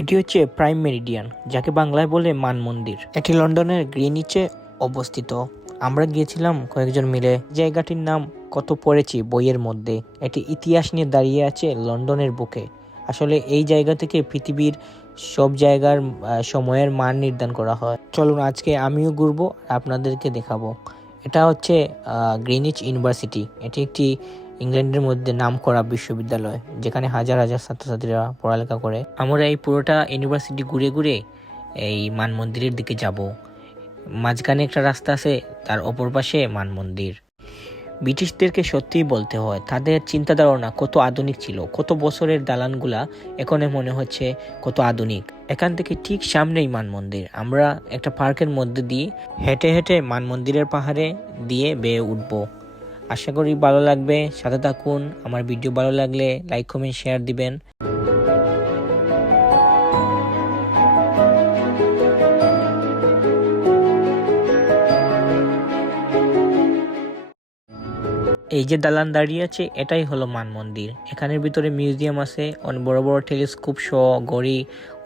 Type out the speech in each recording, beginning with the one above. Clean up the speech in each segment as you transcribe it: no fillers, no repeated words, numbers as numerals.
এটি হচ্ছে prime Meridien, যাকে বাংলায় বলে মান মন্দির। এটি লন্ডনের গ্রিনিচে অবস্থিত। আমরা গিয়েছিলাম কয়েকজন মিলে। জায়গাটির নাম কত পড়েছি বইয়ের মধ্যে। এটি ইতিহাস নিয়ে দাঁড়িয়ে আছে লন্ডনের বুকে। আসলে এই জায়গা থেকে পৃথিবীর সব জায়গার সময়ের মান নির্ধারণ করা হয়। চলুন আজকে আমিও ঘুরবো আর আপনাদেরকে দেখাবো। এটা হচ্ছে গ্রিনিচ ইউনিভার্সিটি। এটি একটি ইংল্যান্ডের মধ্যে নামকরা বিশ্ববিদ্যালয়, যেখানে হাজার হাজার ছাত্রছাত্রীরা পড়ালেখা করে। আমরা এই পুরোটা ইউনিভার্সিটি ঘুরে ঘুরে এই মান মন্দিরের দিকে যাব। মাঝখানে একটা রাস্তা আছে, তার অপর পাশে মান মন্দির। ব্রিটিশদেরকে সত্যিই বলতে হয়, তাদের চিন্তা ধারণা কত আধুনিক ছিল। কত বছরের দালানগুলা এখন মনে হচ্ছে কত আধুনিক। এখান থেকে ঠিক সামনেই মান মন্দির। আমরা একটা পার্কের মধ্যে দিয়ে হেঁটে হেঁটে মান মন্দিরের পাহাড়ে দিয়ে বেয়ে উঠবো। আশা করি ভালো লাগবে, সাথে থাকুন। আমার ভিডিও ভালো লাগলে লাইক কমেন্ট শেয়ার দিবেন। এই যে দালান দাঁড়িয়ে আছে, এটাই হলো মান মন্দির। এখানের ভিতরে মিউজিয়াম আছে, অনেক বড় বড় টেলিস্কোপ সহ ঘড়ি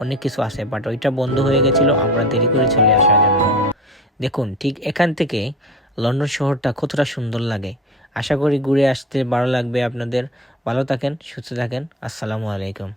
অনেক কিছু আছে, বাট ওইটা বন্ধ হয়ে গেছিল আমরা দেরি করে চলে আসার জন্য। দেখুন ঠিক এখান থেকে লন্ডন শহরটা কতটা সুন্দর লাগে। আশা করি ঘুরে আসতে ভালো লাগবে আপনাদের। ভালো থাকেন, সুস্থ থাকেন। আসসালামু আলাইকুম।